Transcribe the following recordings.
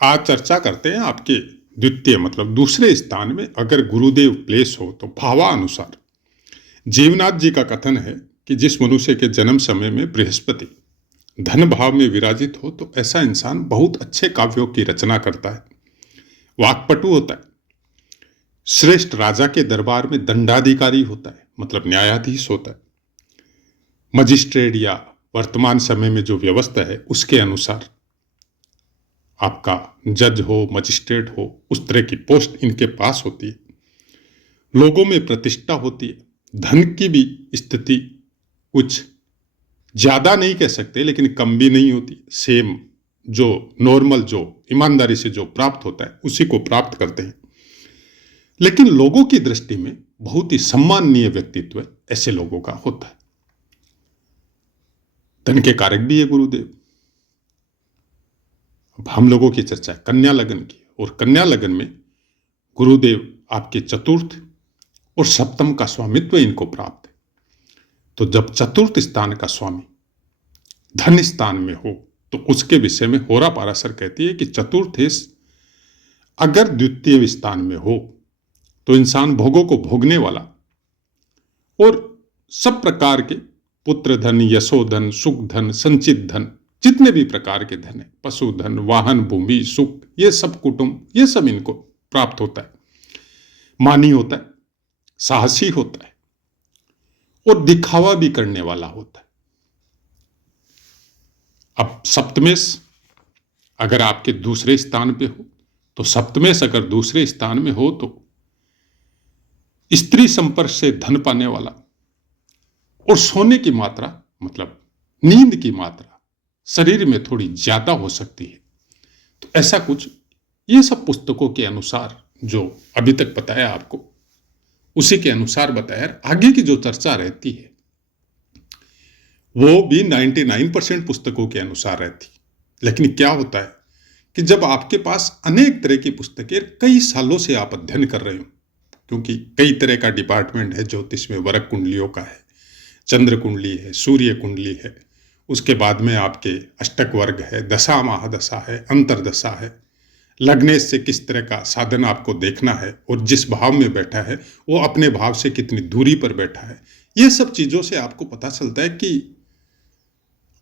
आज चर्चा करते हैं आपके द्वितीय मतलब दूसरे स्थान में अगर गुरुदेव प्लेस हो तो भावानुसार। जीवनाथ जी का कथन है कि जिस मनुष्य के जन्म समय में बृहस्पति धन भाव में विराजित हो तो ऐसा इंसान बहुत अच्छे काव्यों की रचना करता है, वाक्पटु होता है, श्रेष्ठ राजा के दरबार में दंडाधिकारी होता है मतलब न्यायाधीश होता है, मजिस्ट्रेट या वर्तमान समय में जो व्यवस्था है उसके अनुसार आपका जज हो, मजिस्ट्रेट हो, उस तरह की पोस्ट इनके पास होती है। लोगों में प्रतिष्ठा होती है, धन की भी स्थिति कुछ ज्यादा नहीं कह सकते लेकिन कम भी नहीं होती, सेम जो नॉर्मल जो ईमानदारी से जो प्राप्त होता है उसी को प्राप्त करते हैं। लेकिन लोगों की दृष्टि में बहुत ही सम्माननीय व्यक्तित्व ऐसे लोगों का होता है। धन के कारक भी है गुरुदेव। अब हम लोगों की चर्चा है कन्या लगन की, और कन्या लगन में गुरुदेव आपके चतुर्थ और सप्तम का स्वामित्व इनको प्राप्त है। तो जब चतुर्थ स्थान का स्वामी धन स्थान में हो तो उसके विषय में होरा पाराशर कहती है कि चतुर्थ अगर द्वितीय स्थान में हो तो इंसान भोगों को भोगने वाला और सब प्रकार के पुत्र धन, यशोधन, सुख धन, संचित धन, जितने भी प्रकार के धन है, पशुधन, वाहन, भूमि, सुख, ये सब कुटुंब, ये सब इनको प्राप्त होता है। मानी होता है, साहसी होता है और दिखावा भी करने वाला होता है। अब सप्तमेश अगर आपके दूसरे स्थान पे हो तो सप्तमेश अगर दूसरे स्थान में हो तो स्त्री संपर्क से धन पाने वाला और सोने की मात्रा मतलब नींद की मात्रा शरीर में थोड़ी ज्यादा हो सकती है। तो ऐसा कुछ ये सब पुस्तकों के अनुसार जो अभी तक बताया आपको उसी के अनुसार बताया। आगे की जो चर्चा रहती है वो भी 99% पुस्तकों के अनुसार रहती। लेकिन क्या होता है कि जब आपके पास अनेक तरह की पुस्तकें कई सालों से आप अध्ययन कर रहे हो, क्योंकि कई तरह का डिपार्टमेंट है ज्योतिष में, वरक कुंडलियों का है, चंद्र कुंडली है, सूर्य कुंडली है, उसके बाद में आपके अष्टक वर्ग है, दशा महादशा है, अंतरदशा है, लग्नेश से किस तरह का साधन आपको देखना है और जिस भाव में बैठा है वो अपने भाव से कितनी दूरी पर बैठा है, ये सब चीजों से आपको पता चलता है कि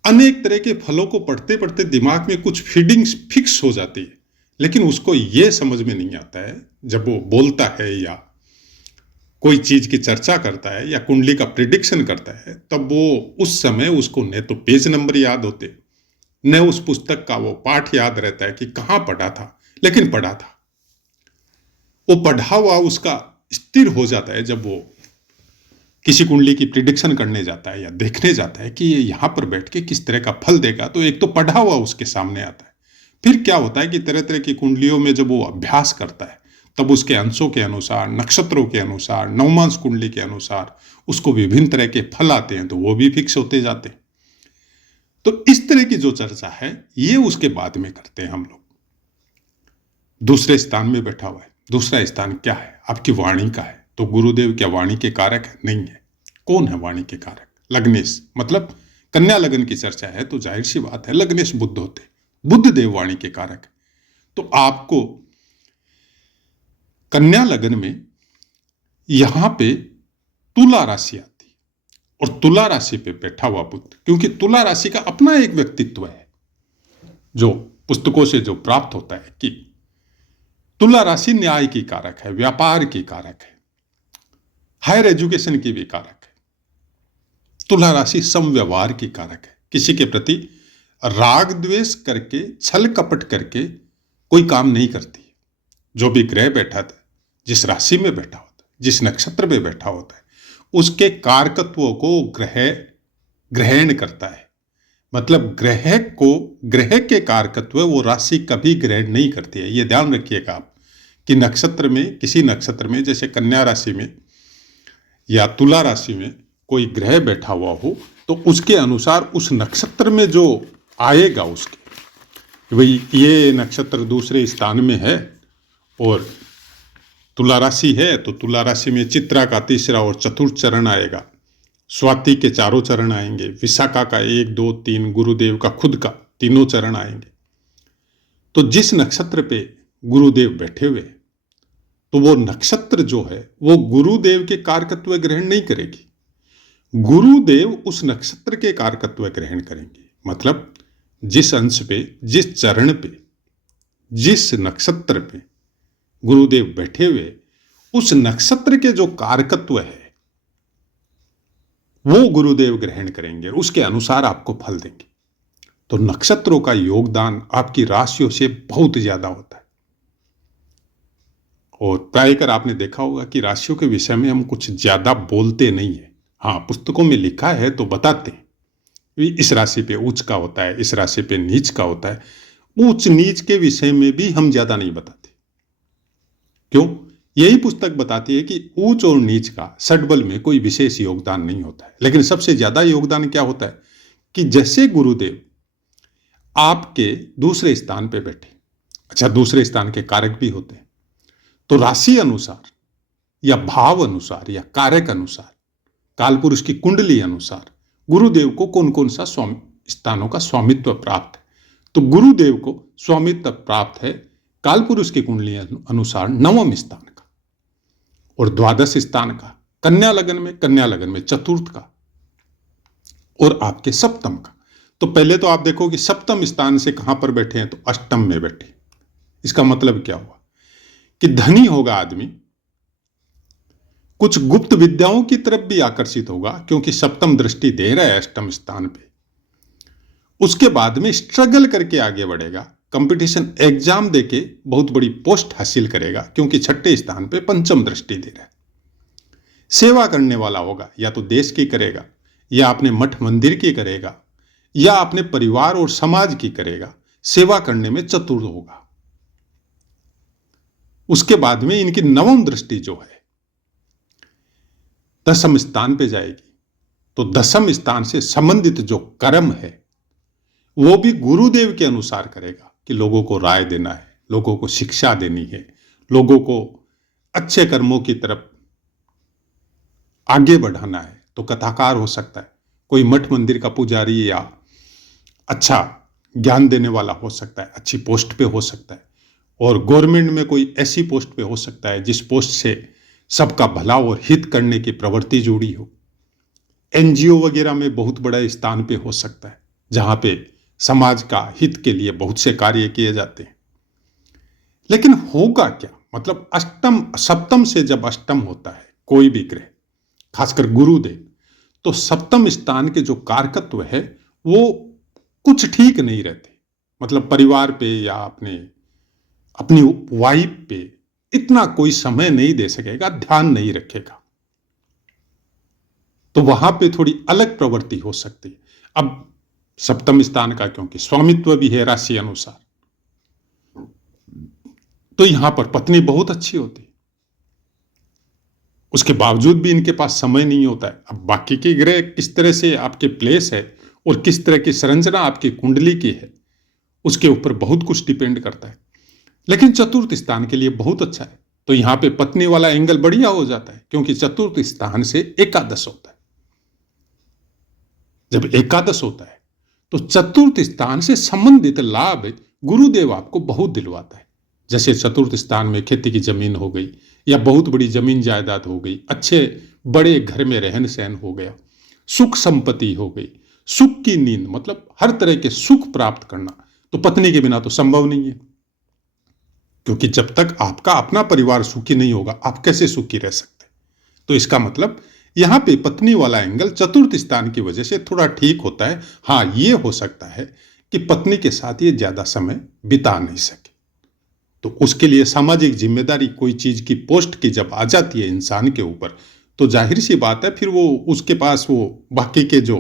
अनेक तरह के फलों को पढ़ते पढ़ते दिमाग में कुछ फीडिंग्स फिक्स हो जाती है। लेकिन उसको ये समझ में नहीं आता है जब वो बोलता है या कोई चीज की चर्चा करता है या कुंडली का प्रिडिक्शन करता है, तब वो उस समय उसको न तो पेज नंबर याद होते, न उस पुस्तक का वो पाठ याद रहता है कि कहां पढ़ा था, लेकिन पढ़ा था। वो पढ़ा हुआ उसका स्थिर हो जाता है जब वो किसी कुंडली की प्रिडिक्शन करने जाता है या देखने जाता है कि ये यहां पर बैठ के किस तरह का फल देगा, तो एक तो पढ़ा हुआ उसके सामने आता है। फिर क्या होता है कि तरह तरह की कुंडलियों में जब वो अभ्यास करता है तब उसके अंशों के अनुसार, नक्षत्रों के अनुसार, नवमांश कुंडली के अनुसार उसको विभिन्न तरह के फल आते हैं, तो वो भी फिक्स होते जाते हैं। तो इस तरह की जो चर्चा है ये उसके बाद में करते हैं हम लोग। दूसरे स्थान में बैठा हुआ है, दूसरा स्थान क्या है? आपकी वाणी का है। तो गुरुदेव क्या वाणी के कारक है? नहीं है। कौन है वाणी के कारक? लग्नेश, मतलब कन्या लगन की चर्चा है तो जाहिर सी बात है लग्नेश बुध होते, बुध देव वाणी के कारक है। तो आपको कन्या लगन में यहां पे तुला राशि आती और तुला राशि पे बैठा हुआ बुध, क्योंकि तुला राशि का अपना एक व्यक्तित्व है जो पुस्तकों से जो प्राप्त होता है कि तुला राशि न्याय की कारक है, व्यापार की कारक है, हायर एजुकेशन की भी कारक है। तुला राशि समव्यवहार की कारक है, किसी के प्रति राग द्वेष करके, छल कपट करके कोई काम नहीं करती। जो भी ग्रह बैठा था, जिस राशि में बैठा होता है, जिस नक्षत्र में बैठा होता है, उसके कारकत्वों को ग्रह ग्रहण करता है। मतलब ग्रह के कारकत्व वो राशि कभी ग्रहण नहीं करती है। ये ध्यान रखिएगा आप कि नक्षत्र में, किसी नक्षत्र में जैसे कन्या राशि में या तुला राशि में कोई ग्रह बैठा हुआ हो तो उसके अनुसार उस नक्षत्र में जो आएगा उसके, भाई ये नक्षत्र दूसरे स्थान में है और तुला राशि है तो तुला राशि में चित्रा का तीसरा और चतुर्थ चरण आएगा, स्वाति के चारों चरण आएंगे, विशाखा का 1, 2, 3, गुरुदेव का खुद का तीनों चरण आएंगे। तो जिस नक्षत्र पे गुरुदेव बैठे हुए, तो वो नक्षत्र जो है वो गुरुदेव के कारकत्व ग्रहण नहीं करेगी, गुरुदेव उस नक्षत्र के कारकत्व ग्रहण करेंगे। मतलब जिस अंश पे, जिस चरण पे, जिस नक्षत्र पे गुरुदेव बैठे हुए, उस नक्षत्र के जो कारकत्व है वो गुरुदेव ग्रहण करेंगे, उसके अनुसार आपको फल देंगे। तो नक्षत्रों का योगदान आपकी राशियों से बहुत ज्यादा होता है। और प्रायकर आपने देखा होगा कि राशियों के विषय में हम कुछ ज्यादा बोलते नहीं है। हाँ, पुस्तकों में लिखा है तो बताते हैं, इस राशि पे उच्च का होता है, इस राशि पे नीच का होता है। उच्च नीच के विषय में भी हम ज्यादा नहीं बताते। क्यों? यही पुस्तक बताती है कि ऊंच और नीच का षटबल में कोई विशेष योगदान नहीं होता है, लेकिन सबसे ज्यादा योगदान क्या होता है कि जैसे गुरुदेव आपके दूसरे स्थान पे बैठे, अच्छा दूसरे स्थान के कारक भी होते हैं, तो राशि अनुसार या भाव अनुसार या कारक अनुसार, कालपुरुष की कुंडली अनुसार गुरुदेव को कौन कौन सा स्थानों का स्वामित्व प्राप्त है। तो गुरुदेव को स्वामित्व प्राप्त है कालपुरुष की कुंडली अनुसार नवम स्थान का, और द्वादश स्थान का कन्या लगन में चतुर्थ का, और आपके सप्तम का। तो पहले तो आप देखो कि सप्तम स्थान से कहां पर बैठे हैं, तो अष्टम में बैठे। इसका मतलब क्या हुआ कि धनी होगा आदमी, कुछ गुप्त विद्याओं की तरफ भी आकर्षित होगा क्योंकि सप्तम दृष्टि दे रहा है अष्टम स्थान पे। उसके बाद में स्ट्रगल करके आगे बढ़ेगा, कंपटीशन एग्जाम देके बहुत बड़ी पोस्ट हासिल करेगा क्योंकि छठे स्थान पे पंचम दृष्टि दे रहा है। सेवा करने वाला होगा, या तो देश की करेगा, या अपने मठ मंदिर की करेगा, या अपने परिवार और समाज की करेगा। सेवा करने में चतुर होगा। उसके बाद में इनकी नवम दृष्टि जो है दसम स्थान पे जाएगी, तो दसम स्थान से संबंधित जो कर्म है वो भी गुरुदेव के अनुसार करेगा कि लोगों को राय देना है, लोगों को शिक्षा देनी है, लोगों को अच्छे कर्मों की तरफ आगे बढ़ाना है। तो कथाकार हो सकता है, कोई मठ मंदिर का पुजारी, या अच्छा ज्ञान देने वाला हो सकता है, अच्छी पोस्ट पे हो सकता है, और गवर्नमेंट में कोई ऐसी पोस्ट पे हो सकता है जिस पोस्ट से सबका भला और हित करने की प्रवृत्ति जुड़ी हो। एनजीओ वगैरह में बहुत बड़ा स्थान पे हो सकता है जहां पे समाज का हित के लिए बहुत से कार्य किए जाते हैं। लेकिन होगा क्या, मतलब अष्टम सप्तम से जब अष्टम होता है कोई भी ग्रह, खासकर गुरुदेव, तो सप्तम स्थान के जो कारकत्व है वो कुछ ठीक नहीं रहते। मतलब परिवार पे या अपनी वाइफ पे इतना कोई समय नहीं दे सकेगा, ध्यान नहीं रखेगा, तो वहां पे थोड़ी अलग प्रवृत्ति हो सकती है। अब सप्तम स्थान का क्योंकि स्वामित्व भी है राशि अनुसार, तो यहां पर पत्नी बहुत अच्छी होती है, उसके बावजूद भी इनके पास समय नहीं होता है। अब बाकी के ग्रह किस तरह से आपके प्लेस है और किस तरह की संरचना आपकी कुंडली की है, उसके ऊपर बहुत कुछ डिपेंड करता है। लेकिन चतुर्थ स्थान के लिए बहुत अच्छा है, तो यहां पे पत्नी वाला एंगल बढ़िया हो जाता है क्योंकि चतुर्थ स्थान से एकादश होता है। जब एकादश होता है तो चतुर्थ स्थान से संबंधित लाभ गुरुदेव आपको बहुत दिलवाता है। जैसे चतुर्थ स्थान में खेती की जमीन हो गई, या बहुत बड़ी जमीन जायदाद हो गई, अच्छे बड़े घर में रहन सहन हो गया, सुख संपत्ति हो गई, सुख की नींद, मतलब हर तरह के सुख प्राप्त करना, तो पत्नी के बिना तो संभव नहीं है। क्योंकि जब तक आपका अपना परिवार सुखी नहीं होगा, आप कैसे सुखी रह सकते। तो इसका मतलब यहां पे पत्नी वाला एंगल चतुर्थ स्थान की वजह से थोड़ा ठीक होता है। हाँ, ये हो सकता है कि पत्नी के साथ ये ज्यादा समय बिता नहीं सके, तो उसके लिए सामाजिक जिम्मेदारी, कोई चीज की पोस्ट की जब आ जाती है इंसान के ऊपर, तो जाहिर सी बात है फिर वो उसके पास वो बाकी के जो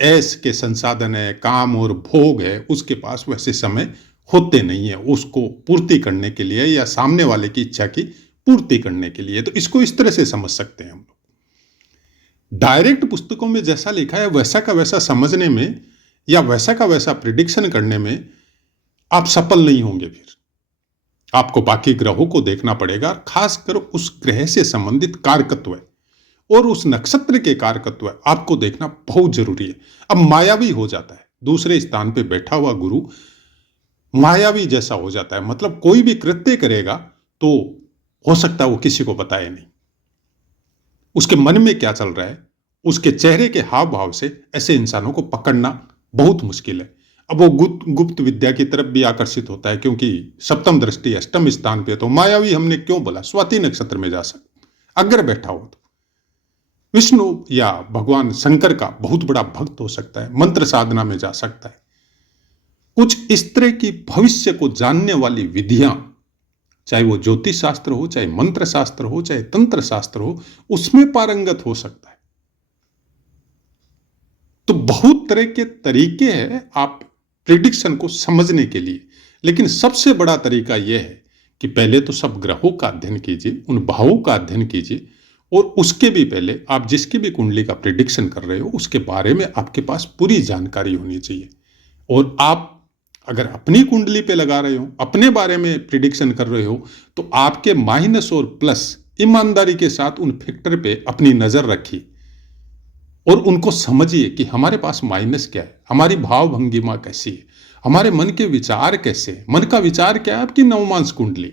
ऐश के संसाधन है, काम और भोग है, उसके पास वैसे समय होते नहीं है उसको पूर्ति करने के लिए या सामने वाले की इच्छा की पूर्ति करने के लिए। तो इसको इस तरह से समझ सकते हैं हम लोग। डायरेक्ट पुस्तकों में जैसा लिखा है वैसा का वैसा समझने में या वैसा का वैसा प्रिडिक्शन करने में आप सफल नहीं होंगे। फिर आपको बाकी ग्रहों को देखना पड़ेगा, खासकर उस ग्रह से संबंधित कारकत्व और उस नक्षत्र के कारकत्व आपको देखना बहुत जरूरी है। अब मायावी हो जाता है, दूसरे स्थान पे बैठा हुआ गुरु मायावी जैसा हो जाता है। मतलब कोई भी कृत्य करेगा तो हो सकता है वो किसी को बताए नहीं। उसके मन में क्या चल रहा है, उसके चेहरे के हाव भाव से ऐसे इंसानों को पकड़ना बहुत मुश्किल है। अब वो गुप्त गुप्त विद्या की तरफ भी आकर्षित होता है, क्योंकि सप्तम दृष्टि अष्टम स्थान पे। तो मायावी हमने क्यों बोला, स्वाति नक्षत्र में जा सकता, अगर बैठा हो तो विष्णु या भगवान शंकर का बहुत बड़ा भक्त हो सकता है, मंत्र साधना में जा सकता है। कुछ इस तरह की भविष्य को जानने वाली विधियां, चाहे वो ज्योतिष शास्त्र हो, चाहे मंत्र शास्त्र हो, चाहे तंत्र शास्त्र हो, उसमें पारंगत हो सकता है। तो बहुत तरह के तरीके हैं आप प्रिडिक्शन को समझने के लिए, लेकिन सबसे बड़ा तरीका यह है कि पहले तो सब ग्रहों का अध्ययन कीजिए, उन भावों का अध्ययन कीजिए, और उसके भी पहले आप जिसकी भी कुंडली का प्रिडिक्शन कर रहे हो उसके बारे में आपके पास पूरी जानकारी होनी चाहिए। और आप अगर अपनी कुंडली पे लगा रहे हो, अपने बारे में प्रिडिक्शन कर रहे हो, तो आपके माइनस और प्लस ईमानदारी के साथ उन फैक्टर पे अपनी नजर रखिए और उनको समझिए कि हमारे पास माइनस क्या है, हमारी भाव भंगिमा कैसी है, हमारे मन के विचार कैसे हैं। मन का विचार क्या है, आपकी नवमांश कुंडली,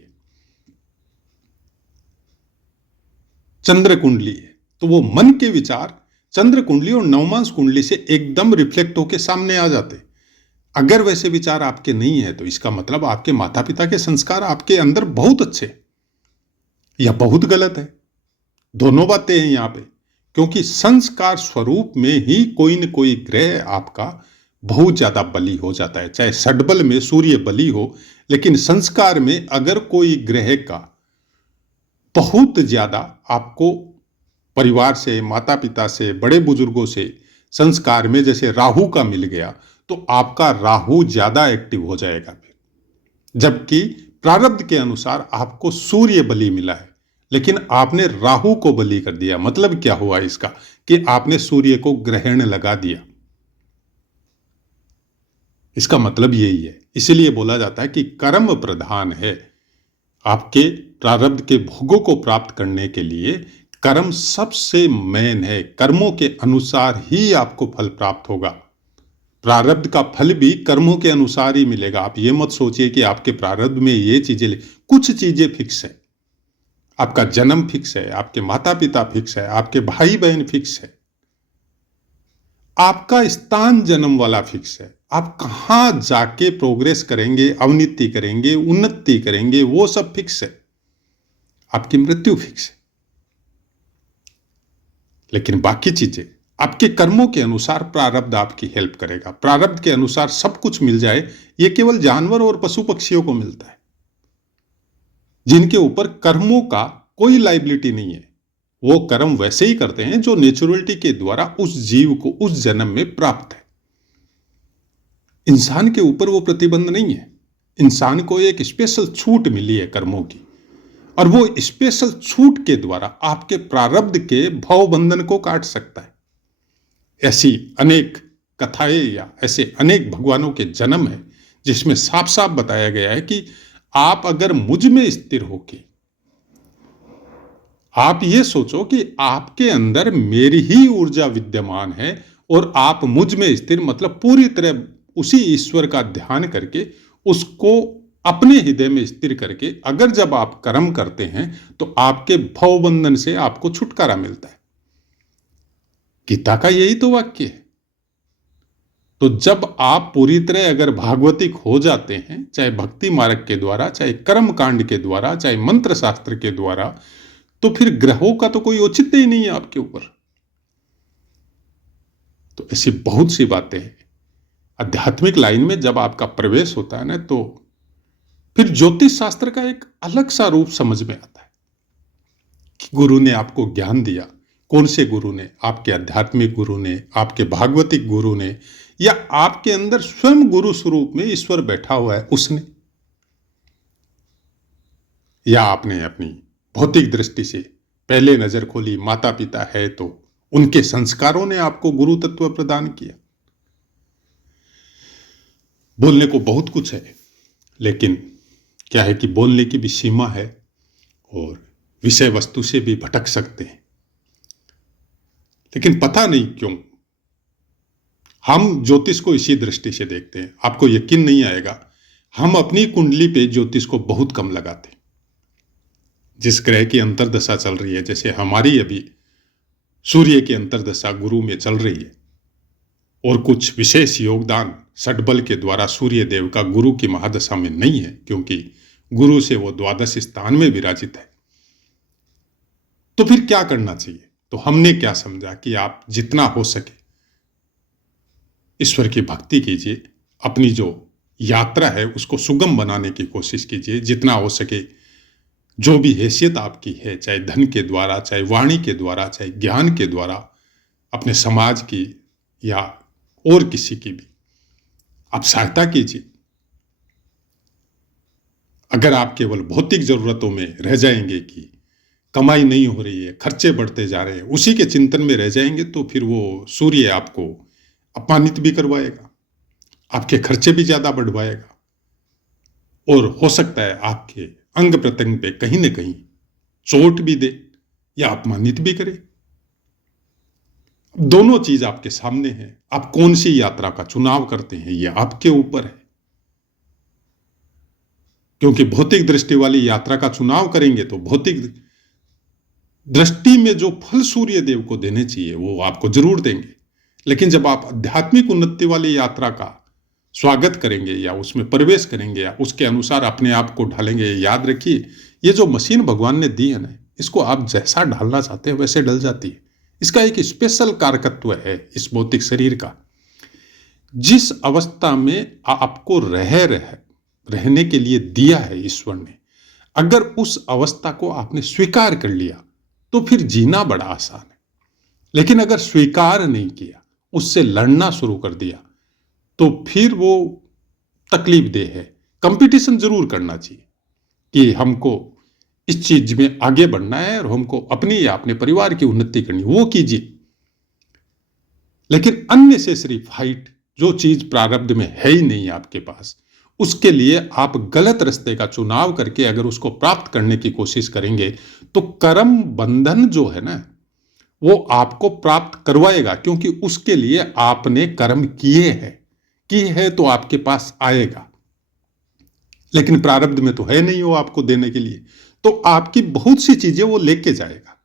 चंद्र कुंडली है। तो वो मन के विचार चंद्र कुंडली और नवमांश कुंडली से एकदम रिफ्लेक्ट होकर सामने आ जाते। अगर वैसे विचार आपके नहीं है तो इसका मतलब आपके माता पिता के संस्कार आपके अंदर बहुत अच्छे या बहुत गलत है। दोनों बातें हैं यहां पे, क्योंकि संस्कार स्वरूप में ही कोई न कोई ग्रह आपका बहुत ज्यादा बली हो जाता है। चाहे षड्बल में सूर्य बली हो, लेकिन संस्कार में अगर कोई ग्रह का बहुत ज्यादा आपको परिवार से, माता पिता से, बड़े बुजुर्गों से संस्कार में जैसे राहु का मिल गया, तो आपका राहु ज्यादा एक्टिव हो जाएगा फिर। जबकि प्रारब्ध के अनुसार आपको सूर्य बली मिला है, लेकिन आपने राहु को बली कर दिया। मतलब क्या हुआ इसका, कि आपने सूर्य को ग्रहण लगा दिया। इसका मतलब यही है। इसीलिए बोला जाता है कि कर्म प्रधान है। आपके प्रारब्ध के भोगों को प्राप्त करने के लिए कर्म सबसे मेन है। कर्मों के अनुसार ही आपको फल प्राप्त होगा। प्रारब्ध का फल भी कर्मों के अनुसार ही मिलेगा। आप ये मत सोचिए कि आपके प्रारब्ध में ये चीजें, कुछ चीजें फिक्स है। आपका जन्म फिक्स है, आपके माता पिता फिक्स है, आपके भाई बहन फिक्स है, आपका स्थान जन्म वाला फिक्स है। आप कहां जाके प्रोग्रेस करेंगे, अवनति करेंगे, उन्नति करेंगे, वो सब फिक्स है। आपकी मृत्यु फिक्स है, लेकिन बाकी चीजें आपके कर्मों के अनुसार प्रारब्ध आपकी हेल्प करेगा। प्रारब्ध के अनुसार सब कुछ मिल जाए, ये केवल जानवर और पशु पक्षियों को मिलता है, जिनके ऊपर कर्मों का कोई लाइबिलिटी नहीं है। वो कर्म वैसे ही करते हैं जो नेचुरलिटी के द्वारा उस जीव को उस जन्म में प्राप्त है। इंसान के ऊपर वो प्रतिबंध नहीं है। इंसान को एक स्पेशल छूट मिली है कर्मों की, और वो स्पेशल छूट के द्वारा आपके प्रारब्ध के भवबंधन को काट सकता है। ऐसी अनेक कथाएं या ऐसे अनेक भगवानों के जन्म है जिसमें साफ साफ बताया गया है कि आप अगर मुझ में स्थिर होके आप ये सोचो कि आपके अंदर मेरी ही ऊर्जा विद्यमान है, और आप मुझ में स्थिर मतलब पूरी तरह उसी ईश्वर का ध्यान करके उसको अपने हृदय में स्थिर करके अगर जब आप कर्म करते हैं तो आपके भवबंधन से आपको छुटकारा मिलता है। गीता का यही तो वाक्य है। तो जब आप पूरी तरह अगर भागवतिक हो जाते हैं, चाहे भक्ति मार्ग के द्वारा, चाहे कर्म कांड के द्वारा, चाहे मंत्र शास्त्र के द्वारा, तो फिर ग्रहों का तो कोई औचित्य ही नहीं है आपके ऊपर। तो ऐसी बहुत सी बातें हैं। आध्यात्मिक लाइन में जब आपका प्रवेश होता है ना, तो फिर ज्योतिष शास्त्र का एक अलग सा रूप समझ में आता है कि गुरु ने आपको ज्ञान दिया। कौन से गुरु ने? आपके आध्यात्मिक गुरु ने, आपके भागवतिक गुरु ने, या आपके अंदर स्वयं गुरु स्वरूप में ईश्वर बैठा हुआ है उसने, या आपने अपनी भौतिक दृष्टि से पहले नजर खोली, माता पिता है तो उनके संस्कारों ने आपको गुरु तत्व प्रदान किया। बोलने को बहुत कुछ है, लेकिन क्या है कि बोलने की भी सीमा है और विषय वस्तु से भी भटक सकते हैं। लेकिन पता नहीं क्यों हम ज्योतिष को इसी दृष्टि से देखते हैं। आपको यकीन नहीं आएगा, हम अपनी कुंडली पे ज्योतिष को बहुत कम लगाते। जिस ग्रह की अंतर्दशा चल रही है, जैसे हमारी अभी सूर्य की अंतर्दशा गुरु में चल रही है, और कुछ विशेष योगदान षटबल के द्वारा सूर्य देव का गुरु की महादशा में नहीं है, क्योंकि गुरु से वो द्वादश स्थान में विराजित है। तो फिर क्या करना चाहिए? तो हमने क्या समझा कि आप जितना हो सके ईश्वर की भक्ति कीजिए, अपनी जो यात्रा है उसको सुगम बनाने की कोशिश कीजिए, जितना हो सके जो भी हैसियत आपकी है, चाहे धन के द्वारा, चाहे वाणी के द्वारा, चाहे ज्ञान के द्वारा, अपने समाज की या और किसी की भी आप सहायता कीजिए। अगर आप केवल भौतिक जरूरतों में रह जाएंगे कि कमाई नहीं हो रही है, खर्चे बढ़ते जा रहे हैं, उसी के चिंतन में रह जाएंगे, तो फिर वो सूर्य आपको अपमानित भी करवाएगा, आपके खर्चे भी ज्यादा बढ़वाएगा, और हो सकता है आपके अंग प्रत्यंग पे कहीं न कहीं चोट भी दे या अपमानित भी करे। दोनों चीज आपके सामने है। आप कौन सी यात्रा का चुनाव करते हैं यह आपके ऊपर है, क्योंकि भौतिक दृष्टि वाली यात्रा का चुनाव करेंगे तो भौतिक दृष्टि में जो फल सूर्य देव को देने चाहिए वो आपको जरूर देंगे। लेकिन जब आप आध्यात्मिक उन्नति वाली यात्रा का स्वागत करेंगे या उसमें प्रवेश करेंगे या उसके अनुसार अपने आप को ढालेंगे, याद रखिए ये जो मशीन भगवान ने दी है ना, इसको आप जैसा ढालना चाहते हैं वैसे ढल जाती है। इसका एक स्पेशल कारकत्व है इस भौतिक शरीर का। जिस अवस्था में आपको रहने के लिए दिया है ईश्वर ने, अगर उस अवस्था को आपने स्वीकार कर लिया तो फिर जीना बड़ा आसान है। लेकिन अगर स्वीकार नहीं किया, उससे लड़ना शुरू कर दिया, तो फिर वो तकलीफ देह है। कंपटीशन जरूर करना चाहिए कि हमको इस चीज में आगे बढ़ना है और हमको अपनी या अपने परिवार की उन्नति करनी, वो कीजिए। लेकिन अननेसेसरी फाइट, जो चीज प्रारब्ध में है ही नहीं आपके पास, उसके लिए आप गलत रास्ते का चुनाव करके अगर उसको प्राप्त करने की कोशिश करेंगे तो कर्म बंधन जो है ना, वो आपको प्राप्त करवाएगा, क्योंकि उसके लिए आपने कर्म किए हैं तो आपके पास आएगा। लेकिन प्रारब्ध में तो है नहीं वो आपको देने के लिए, तो आपकी बहुत सी चीजें वो लेके जाएगा।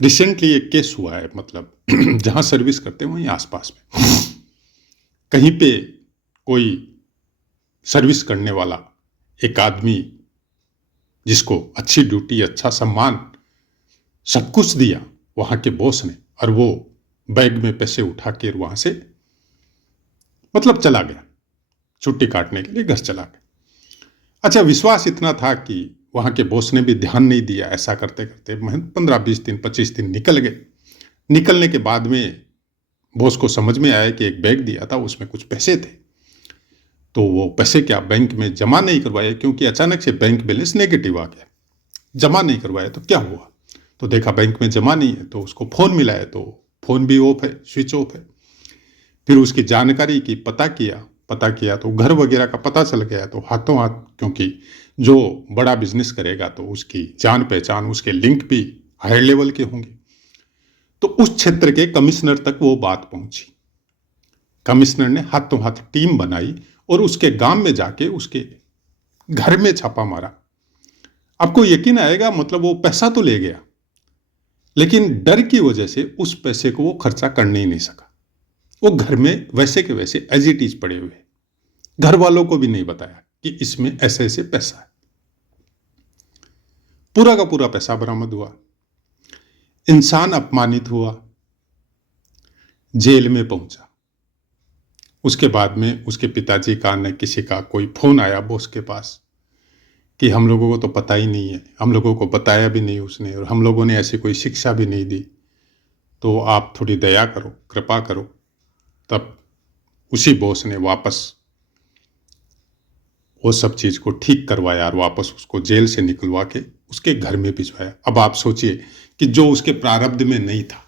रिसेंटली एक केस हुआ है, मतलब जहां सर्विस करते हैं वहीं आसपास में कहीं पे कोई सर्विस करने वाला एक आदमी, जिसको अच्छी ड्यूटी, अच्छा सम्मान, सब कुछ दिया वहां के बॉस ने, और वो बैग में पैसे उठा के वहां से मतलब चला गया, छुट्टी काटने के लिए घर चला गया। अच्छा, विश्वास इतना था कि वहां के बॉस ने भी ध्यान नहीं दिया। ऐसा करते करते 15-20 दिन 25 दिन निकल गए। निकलने के बाद में बॉस को समझ में आया कि एक बैग दिया था उसमें कुछ पैसे थे, तो वो पैसे क्या बैंक में जमा नहीं करवाए, क्योंकि अचानक से बैंक बैलेंस नेगेटिव आ गया। जमा नहीं करवाया तो क्या हुआ, तो देखा बैंक में जमा नहीं है, तो उसको फोन मिला है तो फोन भी ऑफ है, स्विच ऑफ है। फिर उसकी जानकारी की, पता किया तो घर वगैरह का पता चल गया। तो हाथों हाथ, क्योंकि जो बड़ा बिजनेस करेगा तो उसकी जान पहचान, उसके लिंक भी हायर लेवल के होंगे, तो उस क्षेत्र के कमिश्नर तक वो बात पहुंची। कमिश्नर ने हाथों हाथ टीम बनाई और उसके गांव में जाके उसके घर में छापा मारा। आपको यकीन आएगा, मतलब वो पैसा तो ले गया, लेकिन डर की वजह से उस पैसे को वो खर्चा करने ही नहीं सका। वो घर में वैसे के वैसे एज इट इज पड़े हुए, घर वालों को भी नहीं बताया कि इसमें ऐसे ऐसे पैसा है। पूरा का पूरा पैसा बरामद हुआ। इंसान अपमानित हुआ, जेल में पहुंचा। उसके बाद में उसके पिताजी का न किसी का कोई फोन आया बॉस के पास कि हम लोगों को तो पता ही नहीं है, हम लोगों को बताया भी नहीं उसने, और हम लोगों ने ऐसी कोई शिक्षा भी नहीं दी, तो आप थोड़ी दया करो, कृपा करो। तब उसी बॉस ने वापस वो सब चीज को ठीक करवाया और वापस उसको जेल से निकलवा के उसके घर में भिजवाया। अब आप सोचिए कि जो उसके प्रारब्ध में नहीं था,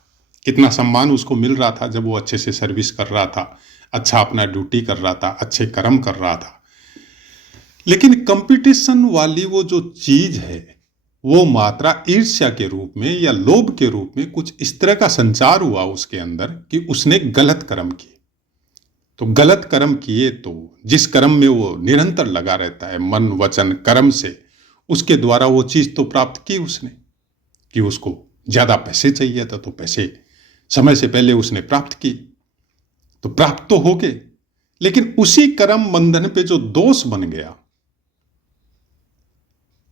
कितना सम्मान उसको मिल रहा था जब वो अच्छे से सर्विस कर रहा था, अच्छा अपना ड्यूटी कर रहा था, अच्छे कर्म कर रहा था। लेकिन कंपटीशन वाली वो जो चीज है, वो मात्रा ईर्ष्या के रूप में या लोभ के रूप में कुछ इस तरह का संचार हुआ उसके अंदर कि उसने गलत कर्म किए। तो गलत कर्म किए तो जिस कर्म में वो निरंतर लगा रहता है, मन वचन कर्म से, उसके द्वारा वो चीज तो प्राप्त की उसने, कि उसको ज्यादा पैसे चाहिए था तो पैसे समय से पहले उसने प्राप्त की, तो प्राप्त तो हो गए, लेकिन उसी कर्म बंधन पे जो दोष बन गया,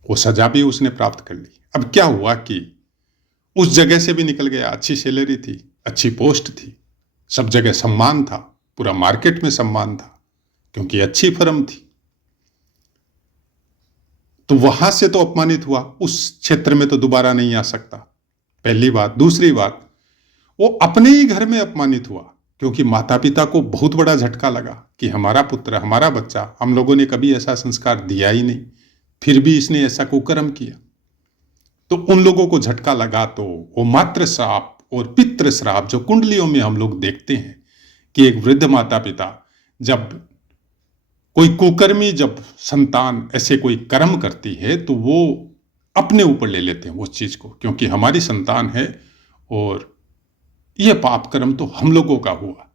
वो सजा भी उसने प्राप्त कर ली। अब क्या हुआ कि उस जगह से भी निकल गया, अच्छी सैलरी थी, अच्छी पोस्ट थी, सब जगह सम्मान था, पूरा मार्केट में सम्मान था, क्योंकि अच्छी फर्म थी। तो वहां से तो अपमानित हुआ, उस क्षेत्र में तो दोबारा नहीं आ सकता, पहली बात। दूसरी बात, वो अपने ही घर में अपमानित हुआ, क्योंकि माता पिता को बहुत बड़ा झटका लगा कि हमारा पुत्र, हमारा बच्चा, हम लोगों ने कभी ऐसा संस्कार दिया ही नहीं, फिर भी इसने ऐसा कुकर्म किया। तो उन लोगों को झटका लगा, तो वो मातृ श्राप और पितृ श्राप जो कुंडलियों में हम लोग देखते हैं कि एक वृद्ध माता पिता, जब कोई कुकर्मी, जब संतान ऐसे कोई कर्म करती है तो वो अपने ऊपर ले लेते हैं उस चीज को, क्योंकि हमारी संतान है और यह पाप कर्म तो हम लोगों का हुआ,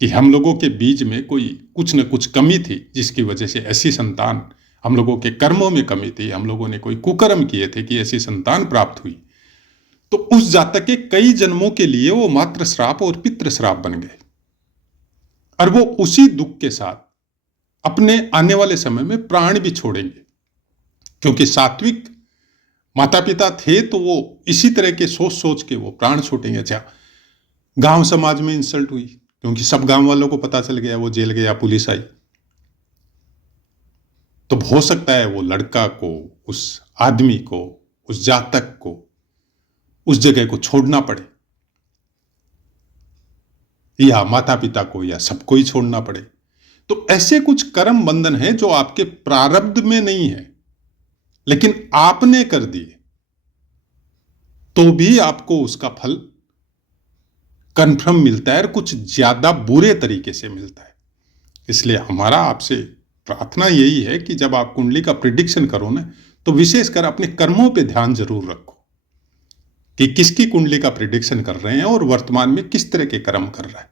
कि हम लोगों के बीच में कोई कुछ न कुछ कमी थी, जिसकी वजह से ऐसी संतान, हम लोगों के कर्मों में कमी थी, हम लोगों ने कोई कुकर्म किए थे कि ऐसी संतान प्राप्त हुई। तो उस जातक के कई जन्मों के लिए वो मातृ श्राप और पितृ श्राप बन गए, और वो उसी दुख के साथ अपने आने वाले समय में प्राण भी छोड़ेंगे, क्योंकि सात्विक माता पिता थे तो वो इसी तरह के सोच सोच के वो प्राण छोड़ेंगे। अच्छा, गांव समाज में इंसल्ट हुई, क्योंकि सब गांव वालों को पता चल गया, वो जेल गया, पुलिस आई, तो हो सकता है वो लड़का को, उस आदमी को, उस जातक को उस जगह को छोड़ना पड़े, या माता पिता को, या सबको ही छोड़ना पड़े। तो ऐसे कुछ कर्म बंधन है जो आपके प्रारब्ध में नहीं है, लेकिन आपने कर दिए, तो भी आपको उसका फल कन्फर्म मिलता है, और कुछ ज्यादा बुरे तरीके से मिलता है। इसलिए हमारा आपसे प्रार्थना यही है कि जब आप कुंडली का प्रिडिक्शन करो ना, तो विशेषकर अपने कर्मों पे ध्यान जरूर रखो कि किसकी कुंडली का प्रिडिक्शन कर रहे हैं और वर्तमान में किस तरह के कर्म कर रहा है।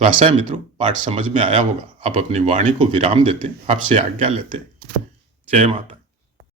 तो ऐसा है मित्रों, पाठ समझ में आया होगा। आप अपनी वाणी को विराम देते, आपसे आज्ञा लेते। जय माता।